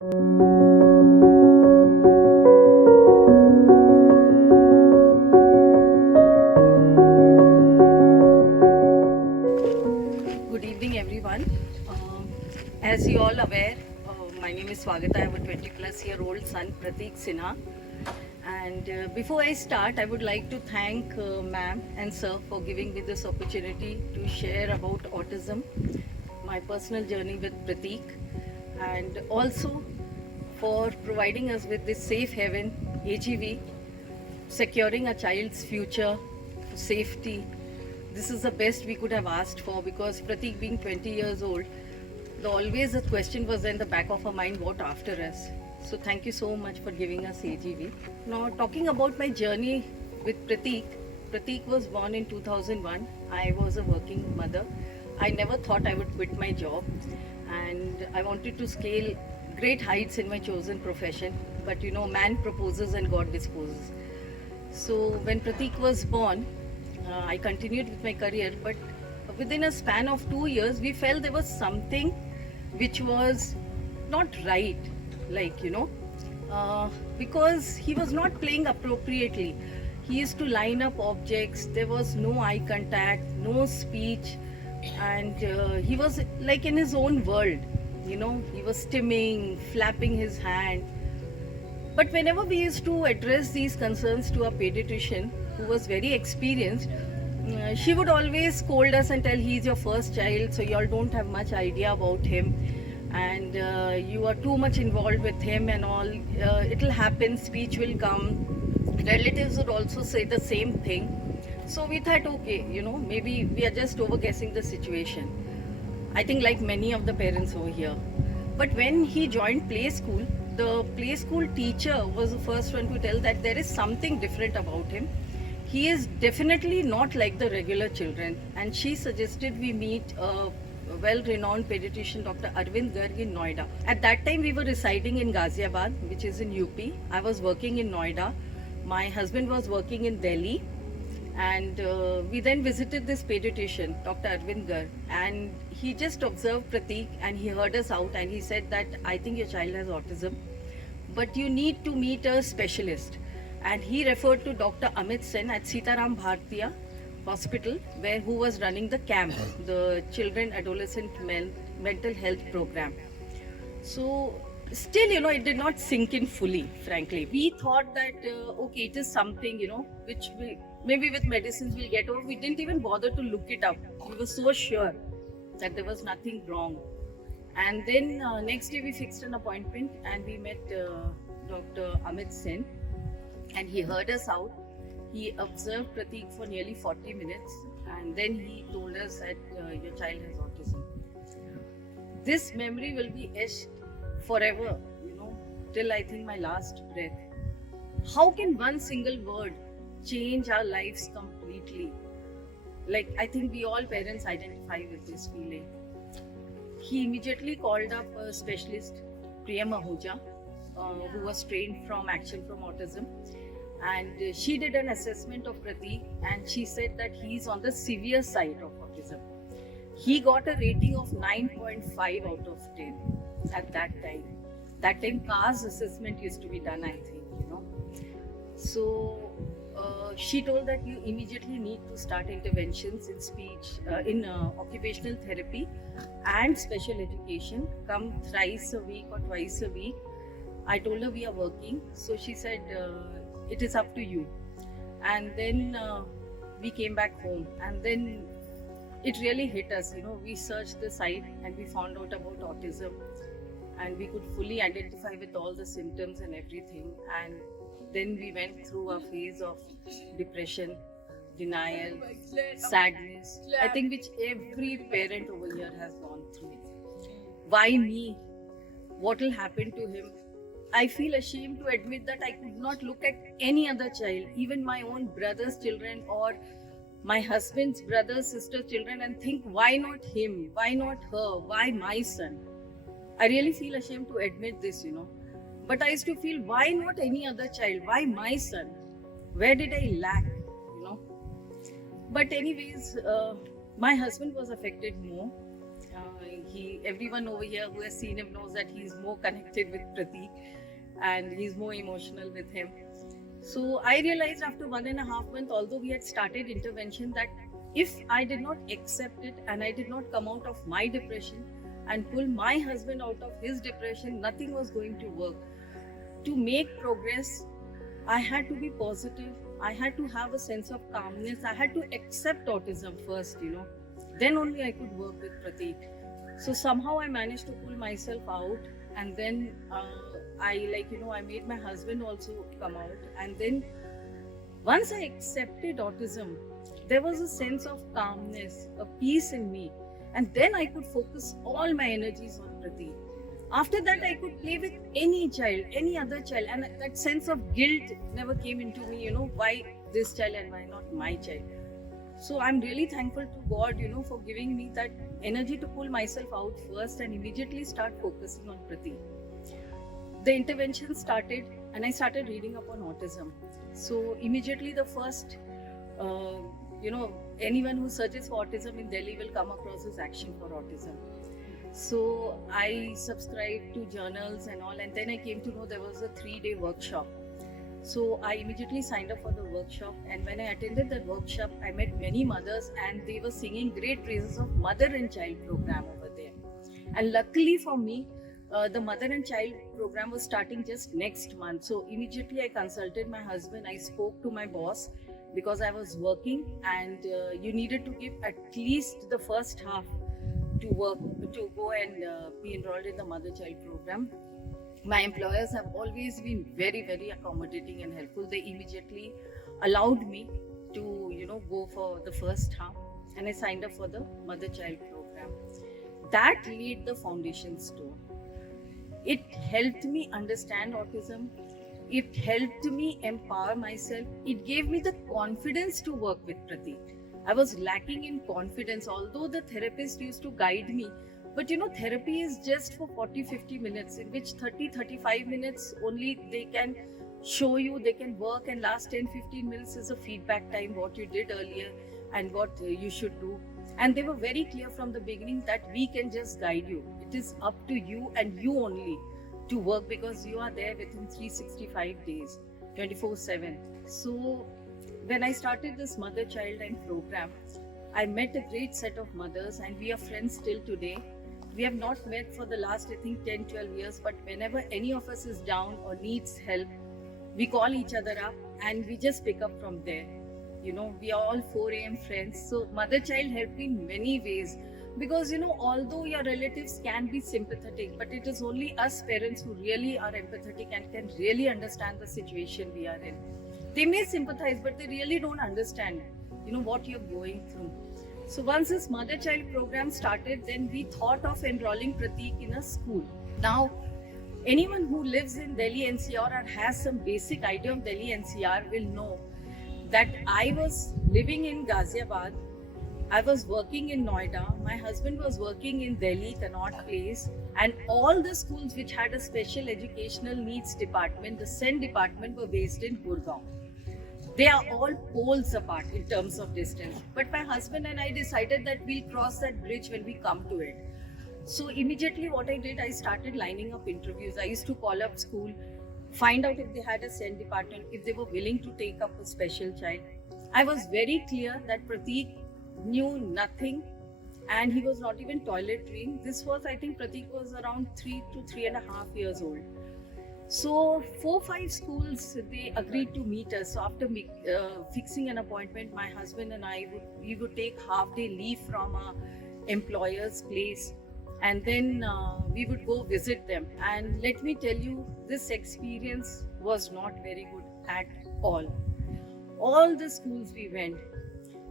Good evening, everyone. As you all aware, my name is Swagata. I have a 20-plus-year-old son, Pratik Sinha. And before I start, I would like to thank ma'am and sir for giving me this opportunity to share about autism, my personal journey with Pratik, and also for providing us with this safe haven, AGV, securing a child's future, safety. This is the best we could have asked for, because Pratik being 20 years old, always the question was in the back of our mind, what after us? So thank you so much for giving us AGV. Now talking about my journey with Pratik, Pratik was born in 2001. I was a working mother. I never thought I would quit my job, and I wanted to scale great heights in my chosen profession. But you know, man proposes and God disposes. So when Pratik was born, I continued with my career, but within a span of 2 years, we felt there was something which was not right, like, because he was not playing appropriately. He used to line up objects, there was no eye contact, no speech, and he was like in his own world. He was stimming, flapping his hand. But whenever we used to address these concerns to a pediatrician who was very experienced, she would always scold us and tell, he's your first child, so you all don't have much idea about him, and you are too much involved with him and all. It'll happen, speech will come. Relatives would also say the same thing. So we thought, okay, maybe we are just overguessing the situation. I think like many of the parents over here. But when he joined play school, the play school teacher was the first one to tell that there is something different about him. He is definitely not like the regular children. And she suggested we meet a well-renowned pediatrician, Dr. Arvind Garg, in Noida. At that time, we were residing in Ghaziabad, which is in UP. I was working in Noida. My husband was working in Delhi. And we then visited this pediatrician, Dr. Arvind Garg, and he just observed Pratik and he heard us out and he said that, I think your child has autism, but you need to meet a specialist. And he referred to Dr. Amit Sen at Sitaram Bhartiya Hospital, who was running the camp, the Children Adolescent Mental Health Program. So still, it did not sink in fully, frankly. We thought that, okay, it is something, which maybe with medicines we'll get over. We didn't even bother to look it up. We were so sure that there was nothing wrong. And then next day we fixed an appointment and we met Dr. Amit Sen, and he heard us out. He observed Pratik for nearly 40 minutes and then he told us that your child has autism. This memory will be etched forever, till I think my last breath. How can one single word change our lives completely? Like, I think we all parents identify with this feeling. He immediately called up a specialist, Priya Mahuja, who was trained from Action from Autism. And she did an assessment of Pratik and she said that he's on the severe side of autism. He got a rating of 9.5 out of 10 at that time. That time, CAS assessment used to be done, I think, So she told that you immediately need to start interventions in speech, in occupational therapy and special education. Come thrice a week or twice a week. I told her we are working. So she said, it is up to you. And then we came back home. And then it really hit us, we searched the site and we found out about autism. And we could fully identify with all the symptoms and everything. And then we went through a phase of depression, denial, sadness. I think which every parent over here has gone through. Why me? What will happen to him? I feel ashamed to admit that I could not look at any other child, even my own brother's children or my husband's brother's sister's children, and think, why not him? Why not her? Why my son? I really feel ashamed to admit this, But I used to feel, why not any other child? Why my son? Where did I lack, But anyways, my husband was affected more. Everyone over here who has seen him knows that he's more connected with Pratik and he's more emotional with him. So I realized after 1.5 months, although we had started intervention, that if I did not accept it and I did not come out of my depression and pull my husband out of his depression, nothing was going to work. To make progress, I had to be positive. I had to have a sense of calmness. I had to accept autism first, Then only I could work with Pratik. So somehow I managed to pull myself out, and then I made my husband also come out. And then once I accepted autism, there was a sense of calmness, a peace in me. And then I could focus all my energies on Pratik. After that, I could play with any child, any other child, and that sense of guilt never came into me, why this child and why not my child. So I'm really thankful to God, for giving me that energy to pull myself out first and immediately start focusing on Pratik. The intervention started and I started reading up on autism. So immediately the first, anyone who searches for autism in Delhi will come across this Action for Autism. So I subscribed to journals and all, and then I came to know there was a 3-day workshop. So I immediately signed up for the workshop, and when I attended that workshop, I met many mothers and they were singing great praises of mother and child program over there. And luckily for me, the mother and child program was starting just next month. So immediately I consulted my husband. I spoke to my boss because I was working, and you needed to give at least the first half to work, to go and be enrolled in the mother child program. My employers have always been very, very accommodating and helpful. They immediately allowed me to, go for the first half, and I signed up for the mother child program. That laid the foundation stone. It helped me understand autism. It helped me empower myself. It gave me the confidence to work with Pratik. I was lacking in confidence, although the therapist used to guide me. But therapy is just for 40-50 minutes, in which 30-35 minutes only they can show you, they can work, and last 10-15 minutes is a feedback time, what you did earlier and what you should do. And they were very clear from the beginning that we can just guide you. It is up to you and you only to work, because you are there within 365 days, 24/7. So when I started this mother child and program, I met a great set of mothers, and we are friends till today. We have not met for the last, I think, 10-12 years, but whenever any of us is down or needs help, we call each other up and we just pick up from there. We are all 4 a.m. friends. So mother child helped in many ways, because although your relatives can be sympathetic, but it is only us parents who really are empathetic and can really understand the situation we are in. They may sympathize, but they really don't understand what you're going through. So once this mother-child program started, then we thought of enrolling Pratik in a school. Now, anyone who lives in Delhi NCR or has some basic idea of Delhi NCR will know that I was living in Ghaziabad, I was working in Noida, my husband was working in Delhi, Connaught Place, and all the schools which had a special educational needs department, the SEN department, were based in Gurgaon. They are all poles apart in terms of distance. But my husband and I decided that we'll cross that bridge when we come to it. So immediately what I did, I started lining up interviews. I used to call up school, find out if they had a SEN department, if they were willing to take up a special child. I was very clear that Pratik knew nothing and he was not even toilet trained. This was, I think Pratik was around 3 to 3.5 years old. So 4-5 schools, they agreed to meet us. So after fixing an appointment, my husband and I would take half-day leave from our employer's place, and then we would go visit them. And let me tell you, this experience was not very good at all. All the schools we went,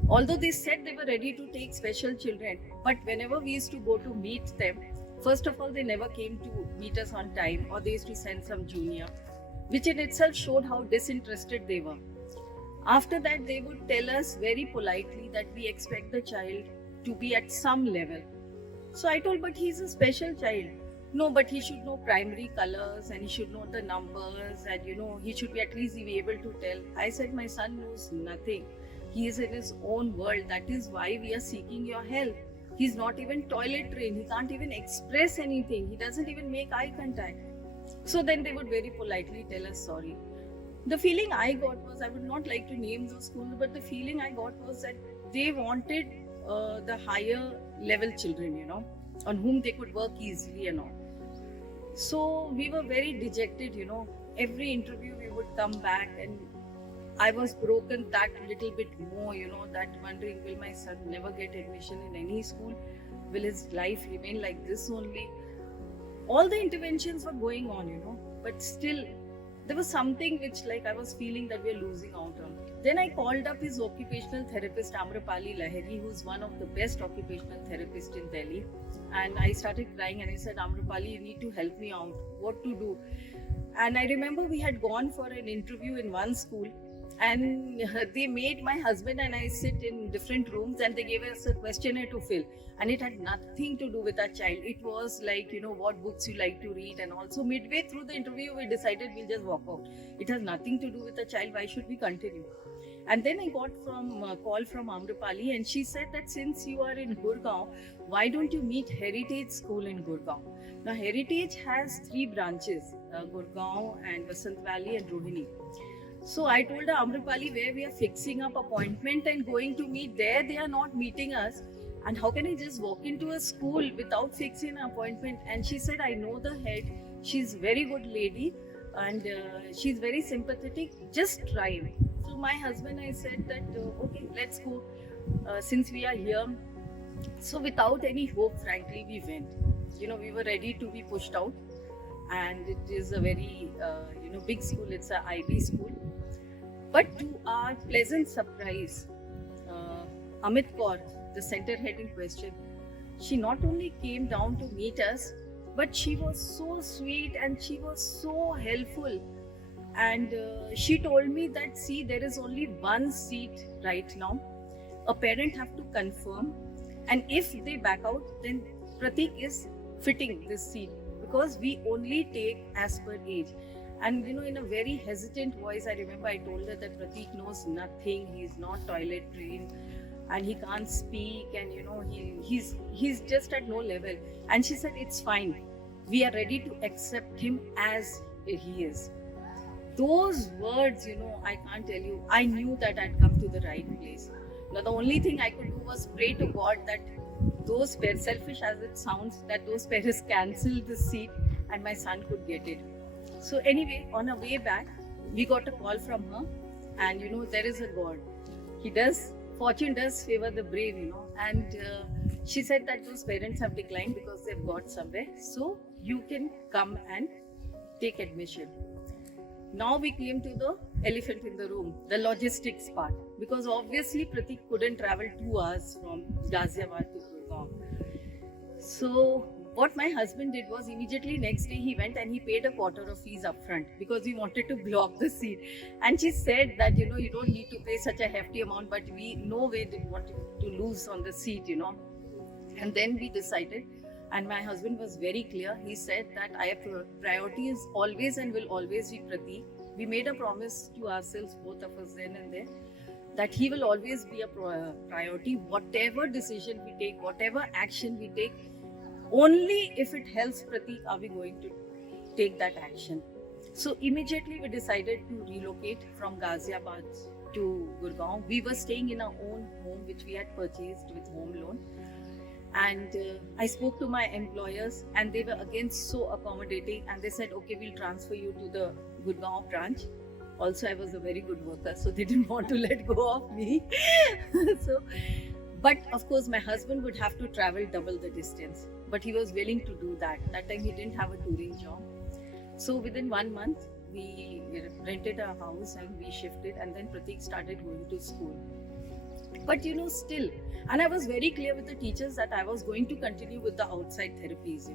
although they said they were ready to take special children, but whenever we used to go to meet them, first of all, they never came to meet us on time, or they used to send some junior, which in itself showed how disinterested they were. After that, they would tell us very politely that we expect the child to be at some level. So I told, but he's a special child. No, but he should know primary colors and he should know the numbers, and he should be at least be able to tell. I said, my son knows nothing. He is in his own world. That is why we are seeking your help. He's not even toilet trained. He can't even express anything. He doesn't even make eye contact. So then they would very politely tell us sorry. The feeling I got was, I would not like to name those schools, but the feeling I got was that they wanted the higher level children, on whom they could work easily and all. So we were very dejected, Every interview we would come back and I was broken that little bit more, that wondering, will my son never get admission in any school? Will his life remain like this only? All the interventions were going on, but still there was something which I was feeling that we are losing out on. Then I called up his occupational therapist, Amrapali Lahiri, who's one of the best occupational therapists in Delhi. And I started crying and I said, Amrapali, you need to help me out. What to do? And I remember we had gone for an interview in one school, and they made my husband and I sit in different rooms and they gave us a questionnaire to fill, and it had nothing to do with our child. It was like, what books you like to read, and also midway through the interview we decided we'll just walk out. It has nothing to do with the child. Why should we continue? And then I got a call from Amrapali, and she said that since you are in Gurgaon, why don't you meet Heritage School in Gurgaon? Now Heritage has 3 branches, Gurgaon and Vasant Valley and Rohini. So I told her, Amrapali, where we are fixing up appointment and going to meet there, they are not meeting us. And how can I just walk into a school without fixing an appointment? And she said, I know the head. She's a very good lady and she's very sympathetic. Just try. So my husband, I said that, okay, let's go since we are here. So without any hope, frankly, we went. We were ready to be pushed out. And it is a very, big school. It's a IB school. But to our pleasant surprise, Amit Kaur, the center head in question, she not only came down to meet us, but she was so sweet and she was so helpful. And she told me that, see, there is only one seat right now. A parent have to confirm. And if they back out, then Pratik is fitting this seat, because we only take as per age. And in a very hesitant voice, I remember I told her that Pratik knows nothing. He's not toilet trained and he can't speak, and he's just at no level. And she said, it's fine. We are ready to accept him as he is. Those words, I can't tell you. I knew that I'd come to the right place. Now the only thing I could do was pray to God that those parents, selfish as it sounds, that those parents cancel the seat and my son could get it. So anyway, on our way back, we got a call from her, and there is a God. Fortune does favor the brave, and she said that those parents have declined because they've got somewhere, so you can come and take admission. Now we came to the elephant in the room, the logistics part, because obviously Pratik couldn't travel 2 hours from Ghaziabad to Gurgaon. So what my husband did was, immediately next day he went and he paid a quarter of fees upfront because we wanted to block the seat. And she said that, you don't need to pay such a hefty amount, but we no way didn't want to lose on the seat, And then we decided, and my husband was very clear. He said that our priority is always and will always be Pratik. We made a promise to ourselves, both of us then and there, that he will always be a priority. Whatever decision we take, whatever action we take, only if it helps Pratik are we going to take that action. So immediately we decided to relocate from Ghaziabad to Gurgaon. We were staying in our own home, which we had purchased with home loan. And I spoke to my employers, and they were again so accommodating, and they said, okay, we'll transfer you to the Gurgaon branch. Also, I was a very good worker, so they didn't want to let go of me. But of course, my husband would have to travel double the distance, but he was willing to do that. That time he didn't have a touring job. So within 1 month, we rented a house and we shifted, and then Pratik started going to school. But still, and I was very clear with the teachers that I was going to continue with the outside therapies,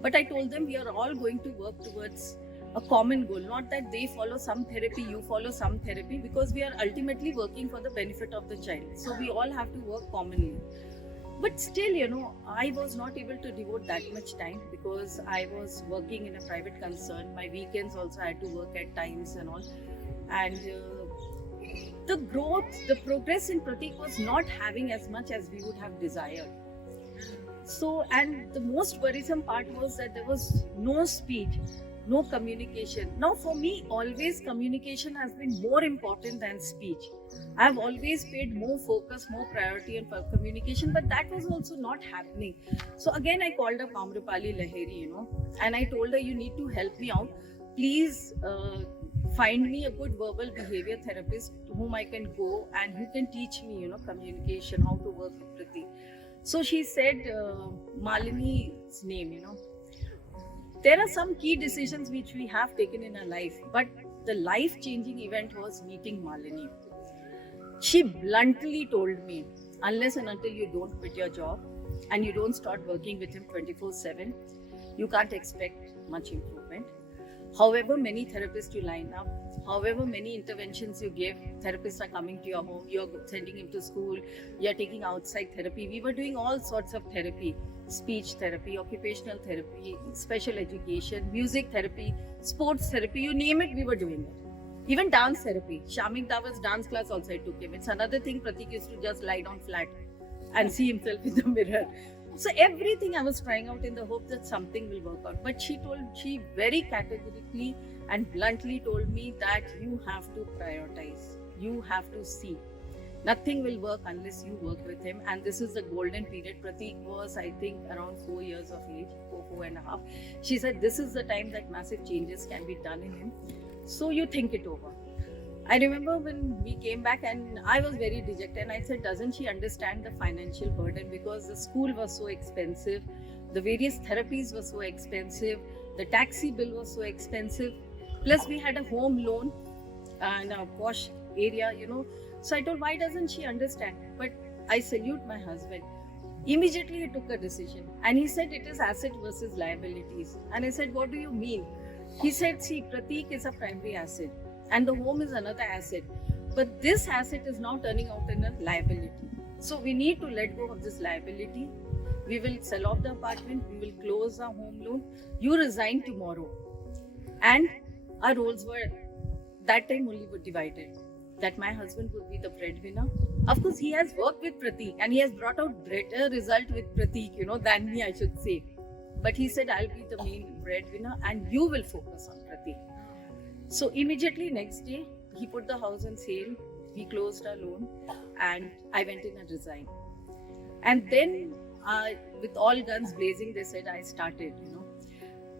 But I told them we are all going to work towards a common goal, not that they follow some therapy, you follow some therapy, because we are ultimately working for the benefit of the child. So we all have to work commonly. But still, I was not able to devote that much time because I was working in a private concern. My weekends also I had to work at times and all. And the growth, the progress in Pratik was not having as much as we would have desired. So, and the most worrisome part was that there was no speech, no communication. Now, for me, always communication has been more important than speech. I've always paid more focus, more priority on communication, but that was also not happening. So, again, I called up Amrapali Lahiri, and I told her, you need to help me out. Please find me a good verbal behavior therapist to whom I can go and who can teach me, communication, how to work with Pratik. So she said Malini's name. There are some key decisions which we have taken in our life, but the life-changing event was meeting Malini. She bluntly told me, unless and until you don't quit your job and you don't start working with him 24/7, you can't expect much improvement. However many therapists you line up, however many interventions you give, therapists are coming to your home, you're sending him to school, you're taking outside therapy. We were doing all sorts of therapy, speech therapy, occupational therapy, special education, music therapy, sports therapy, you name it, we were doing it. Even dance therapy. Shamik Davar's dance class also I took him. It's another thing Pratik used to just lie down flat and see himself in the mirror. So everything I was trying out in the hope that something will work out. But she very categorically and bluntly told me that you have to prioritize. You have to see. Nothing will work unless you work with him. And this is the golden period. Pratik was, I think, around 4 years of age, 4.5. She said, this is the time that massive changes can be done in him. So you think it over. I remember when we came back and I was very dejected and I said, doesn't she understand the financial burden, because the school was so expensive, the various therapies were so expensive, the taxi bill was so expensive, plus we had a home loan and a posh area, So I told, why doesn't she understand? But I salute my husband. Immediately he took a decision and he said it is asset versus liabilities. And I said, what do you mean? He said, see, Pratik is a primary asset and the home is another asset. But this asset is now turning out in a liability. So we need to let go of this liability. We will sell off the apartment. We will close our home loan. You resign tomorrow. And our roles were, that time only were divided. That my husband would be the breadwinner. Of course, he has worked with Pratik and he has brought out better result with Pratik, than me, I should say. But he said, I'll be the main breadwinner and you will focus on Pratik. So immediately next day, he put the house on sale, he closed our loan and I went in and resigned. And then with all guns blazing, they said I started,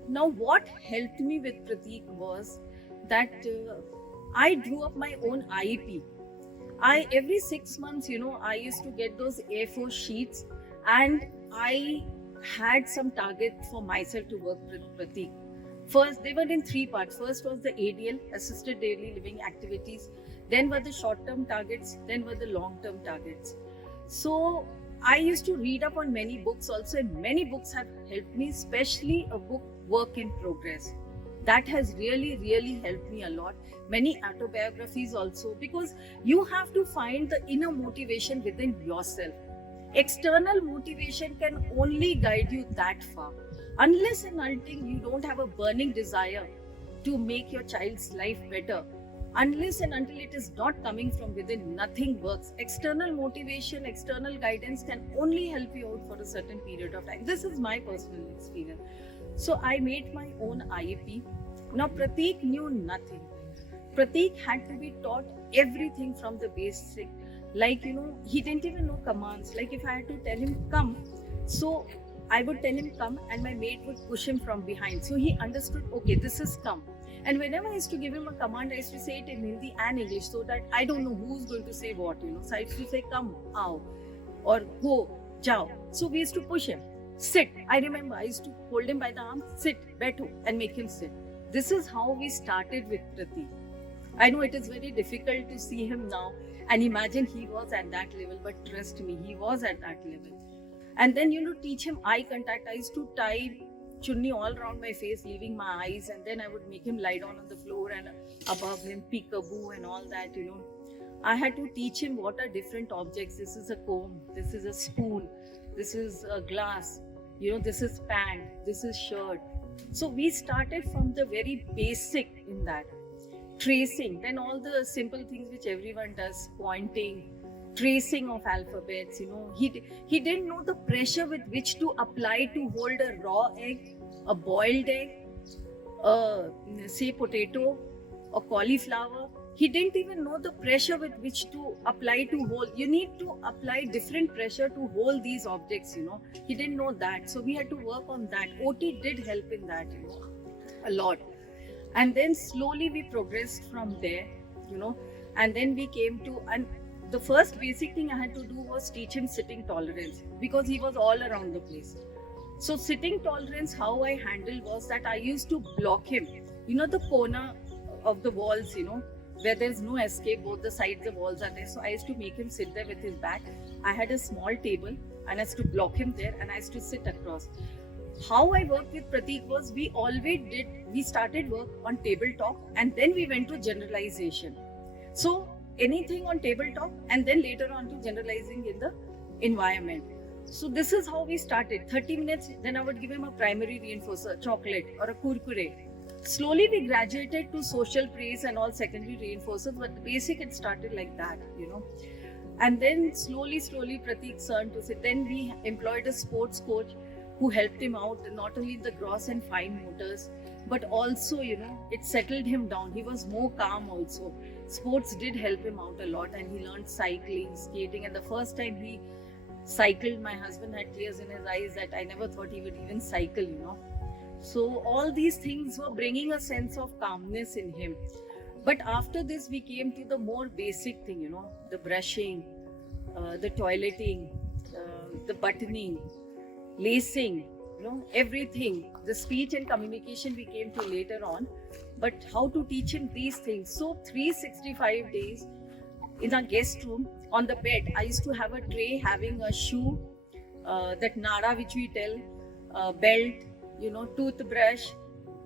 Now what helped me with Pratik was that I drew up my own IEP. Every 6 months, I used to get those A4 sheets and I had some target for myself to work with Pratik. First, they were in 3 parts. First was the ADL, Assisted Daily Living Activities. Then were the short-term targets. Then were the long-term targets. So I used to read up on many books also, and many books have helped me, especially a book, Work in Progress. That has really, really helped me a lot. Many autobiographies also, because you have to find the inner motivation within yourself. External motivation can only guide you that far. Unless and until you don't have a burning desire to make your child's life better, unless and until it is not coming from within, nothing works. External motivation, external guidance can only help you out for a certain period of time. This is my personal experience. So I made my own IEP. Now Pratik knew nothing. Pratik had to be taught everything from the basic. Like, he didn't even know commands. Like if I had to tell him come, so I would tell him come and my maid would push him from behind. So he understood, okay, this is come. And whenever I used to give him a command, I used to say it in Hindi and English so that I don't know who's going to say what, So I used to say come, aao, or go, jao. So we used to push him. Sit. I remember I used to hold him by the arm, sit, beto, and make him sit. This is how we started with Pratik. I know it is very difficult to see him now and imagine he was at that level, but trust me, he was at that level. And then, teach him eye contact. I used to tie chunni all around my face, leaving my eyes, and then I would make him lie down on the floor and above him, peekaboo and all that, I had to teach him what are different objects. This is a comb, this is a spoon, this is a glass, this is pant, this is shirt. So we started from the very basic in that. Tracing, then all the simple things which everyone does, pointing, tracing of alphabets. He didn't know the pressure with which to apply to hold a raw egg, a boiled egg, say potato or cauliflower. He didn't even know the pressure with which to apply to hold. You need to apply different pressure to hold these objects. He didn't know that, so we had to work on that. OT did help in that, a lot. And then slowly we progressed from there, and then we came to, and the first basic thing I had to do was teach him sitting tolerance, because he was all around the place. So sitting tolerance, how I handled was that I used to block him. The corner of the walls, where there's no escape, both the sides of the walls are there. So I used to make him sit there with his back. I had a small table and I used to block him there, and I used to sit across. How I worked with Pratik was, we started work on tabletop and then we went to generalization. So anything on tabletop and then later on to generalizing in the environment. So this is how we started. 30 minutes, then I would give him a primary reinforcer, chocolate or a kurkure. Slowly we graduated to social praise and all secondary reinforcers, but the basic it started like that, And then slowly Pratik learned to sit. Then we employed a sports coach who helped him out, not only the gross and fine motors, but also, it settled him down. He was more calm also. Sports did help him out a lot, and he learned cycling, skating, and the first time he cycled, my husband had tears in his eyes that I never thought he would even cycle, So all these things were bringing a sense of calmness in him. But after this, we came to the more basic thing, the brushing, the toileting, the buttoning, lacing, everything. The speech and communication we came to later on. But how to teach him these things? So 365 days in our guest room, on the bed, I used to have a tray having a shoe, that nada which we tell, belt, toothbrush,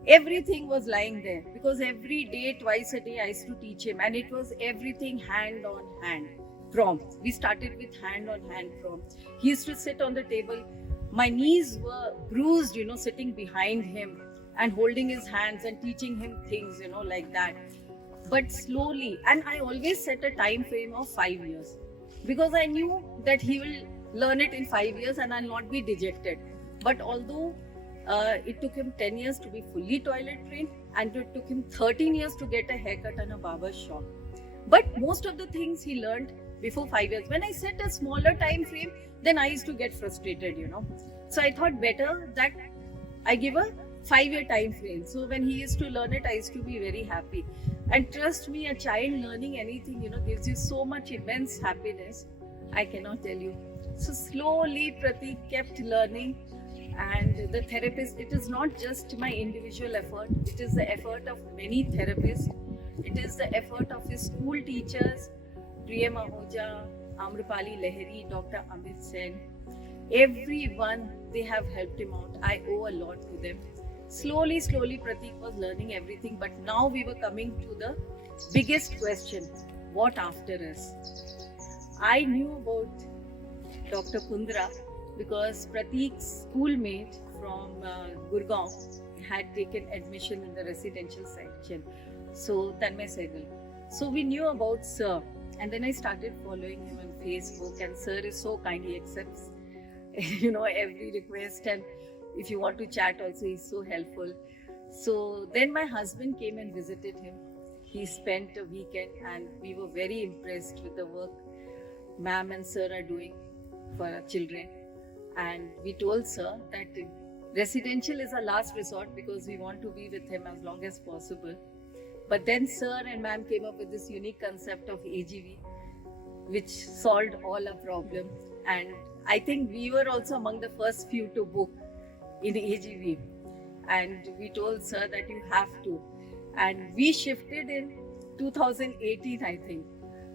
everything was lying there, because every day, twice a day, I used to teach him, and it was everything hand on hand prompt. We started with hand on hand prompt. He used to sit on the table. My knees were bruised, sitting behind him and holding his hands and teaching him things, like that. But slowly, and I always set a time frame of 5 years, because I knew that he will learn it in 5 years and I'll not be dejected. But although it took him 10 years to be fully toilet trained, and it took him 13 years to get a haircut and a barber's shop. But most of the things he learned before 5 years. When I set a smaller time frame, then I used to get frustrated, So I thought better that I give a 5-year time frame. So when he used to learn it, I used to be very happy. And trust me, a child learning anything, gives you so much immense happiness. I cannot tell you. So slowly Pratik kept learning. And the therapist, it is not just my individual effort, it is the effort of many therapists. It is the effort of his school teachers, Priya Mahoja, Amrapali Lahiri, Dr. Amit Sen. Everyone, they have helped him out. I owe a lot to them. Slowly Pratik was learning everything, but now we were coming to the biggest question, what after us? I knew about Dr. Kundra because Pratik's schoolmate from Gurgaon had taken admission in the residential section. So, Tanmay Sehgal. So, we knew about Sir. And then I started following him on Facebook, and Sir is so kind, he accepts, every request. And if you want to chat also, he's so helpful. So, then my husband came and visited him. He spent a weekend and we were very impressed with the work ma'am and sir are doing for our children. And we told sir that residential is our last resort because we want to be with him as long as possible. But then sir and ma'am came up with this unique concept of AGV, which solved all our problems. And I think we were also among the first few to book in AGV. And we told sir that you have to. And we shifted in 2018, I think,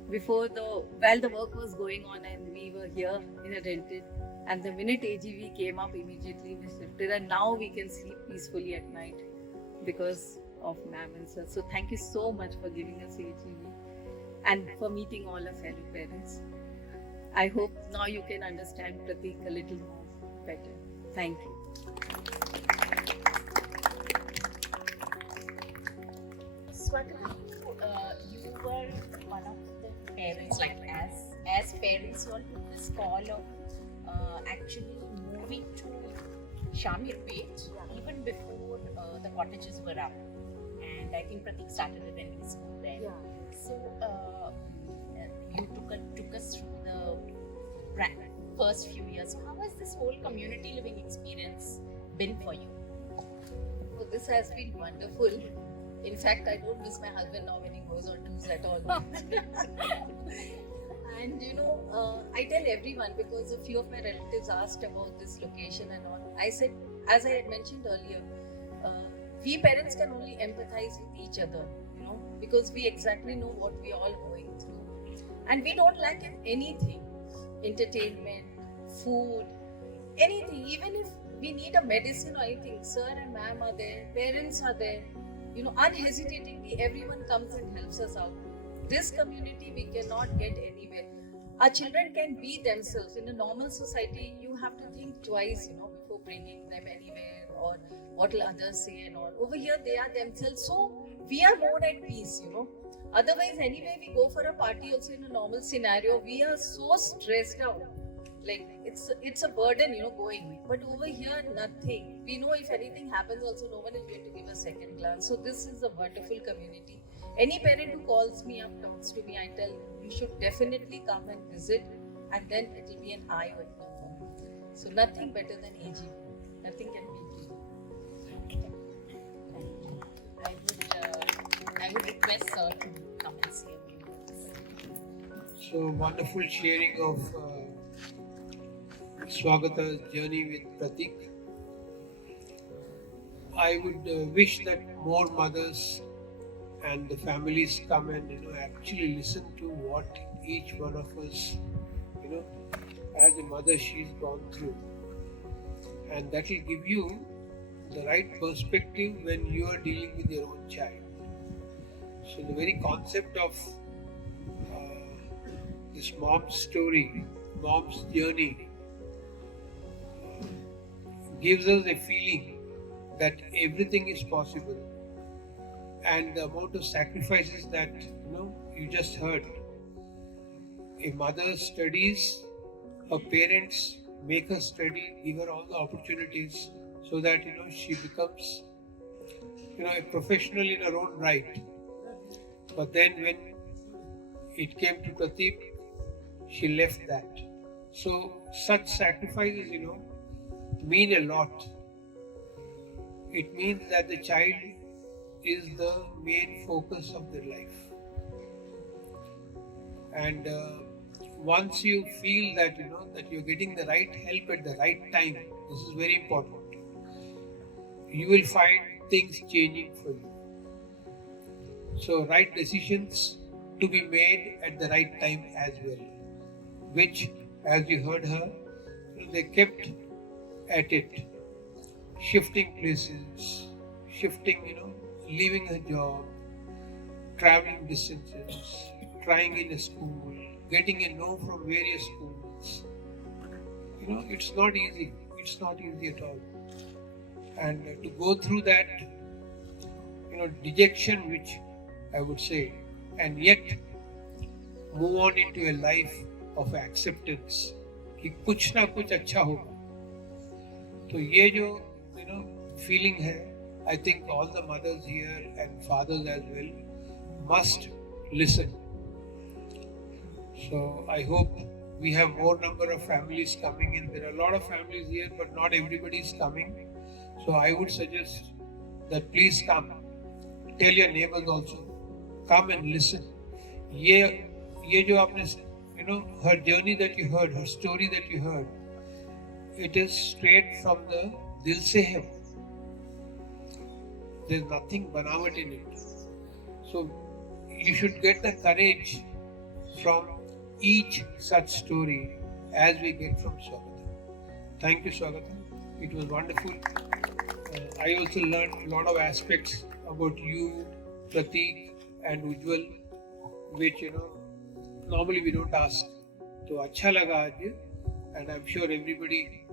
while the work was going on and we were here in a rented. And the minute AGV came up, immediately we shifted. And now we can sleep peacefully at night because of ma'am and sir. So thank you so much for giving us AGV and for meeting all our fellow parents. I hope now you can understand Pratik a little more better. Thank you. Swati, you were one of the parents, like as as parents, you all took this call of actually moving to Shamir Page even before the cottages were up. And I think Pratik started a Renly school there. So you took us through the first few years. How has this whole community living experience been for you? So this has been wonderful. In fact, I don't miss my husband now when he goes on tours at all. And I tell everyone, because a few of my relatives asked about this location and all. I said, as I had mentioned earlier, we parents can only empathize with each other, because we exactly know what we are all going through. And we don't lack in anything: entertainment, food, anything. Even if we need a medicine or anything, sir and ma'am are there, parents are there. Unhesitatingly, everyone comes and helps us out. This community we cannot get anywhere. Our children can be themselves. In a normal society, you have to think twice, before bringing them anywhere, or what will others say and all. Over here, they are themselves. So we are more at peace, Otherwise, anyway, we go for a party also in a normal scenario, we are so stressed out. Like it's a burden, going. But over here, nothing. We know if anything happens, also no one is going to give a second glance. So this is a wonderful community. Any parent who calls me up, talks to me, I tell you should definitely come and visit, and then it will be an eye opener. So nothing better than AG. Nothing can beat it. I would request sir to come and see you. So wonderful sharing of Swagata's journey with Pratik. I would wish that more mothers and the families come and actually listen to what each one of us, as a mother, she's gone through, and that will give you the right perspective when you are dealing with your own child. So the very concept of this mom's story, mom's journey, gives us a feeling that everything is possible, and the amount of sacrifices that you just heard. A mother studies, her parents make her study, give her all the opportunities so that she becomes a professional in her own right. But then when it came to Pratik, she left that. So such sacrifices mean a lot. It means that the child is the main focus of their life. And once you feel that that you're getting the right help at the right time, this is very important, you will find things changing for you. So right decisions to be made at the right time as well, which, as you heard her, they kept at it, shifting places, leaving a job, traveling distances, trying in a school, getting a no from various schools. It's not easy. It's not easy at all. And to go through that, dejection, which I would say, and yet move on into a life of acceptance कि कुछ ना कुछ अच्छा होगा. तो ये जो feeling है, I think all the mothers here and fathers as well must listen. So I hope we have more number of families coming in. There are a lot of families here, but not everybody is coming. So I would suggest that please come. Tell your neighbors also. Come and listen. ये जो आपने her journey that you heard, her story that you heard, it is straight from the दिल से है. There's nothing बनावट in it. So you should get the courage from each such story as we get from Swagata. Thank you, Swagata. It was wonderful. I also learned a lot of aspects about you, Pratik, and Ujjwal, which normally we don't ask. तो अच्छा लगा आज, and I'm sure everybody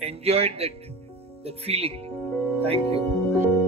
enjoyed that feeling. Thank you.